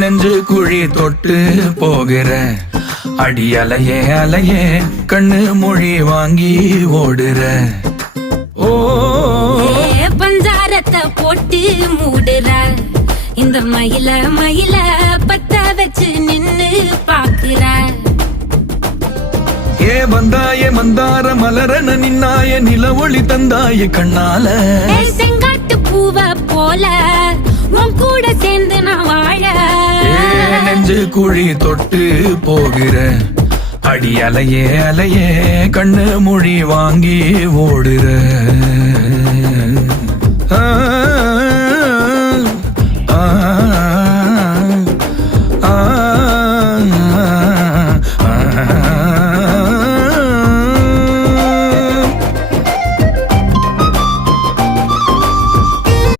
நெஞ்சு குழி தொட்டு போகிற அடி அலையே அலையே கண்ணு மொழி வாங்கி ஓடுற. ஓ பஞ்சாரத்தை போட்டு மூடுற இந்த மயில மயில பத்த வச்சு நின்னு பாக்குற. ஏ வந்தாய மந்தார மலரன நின்னாய நில ஒளி தந்தாய கண்ணால. செங்காட்டு பூவ போல உன் கூட சேர்ந்து நான் வாழ. நெஞ்சு குழி தொட்டு போகிற அடி அலையே அலையே கண்ணு மொழி வாங்கி ஓடுற.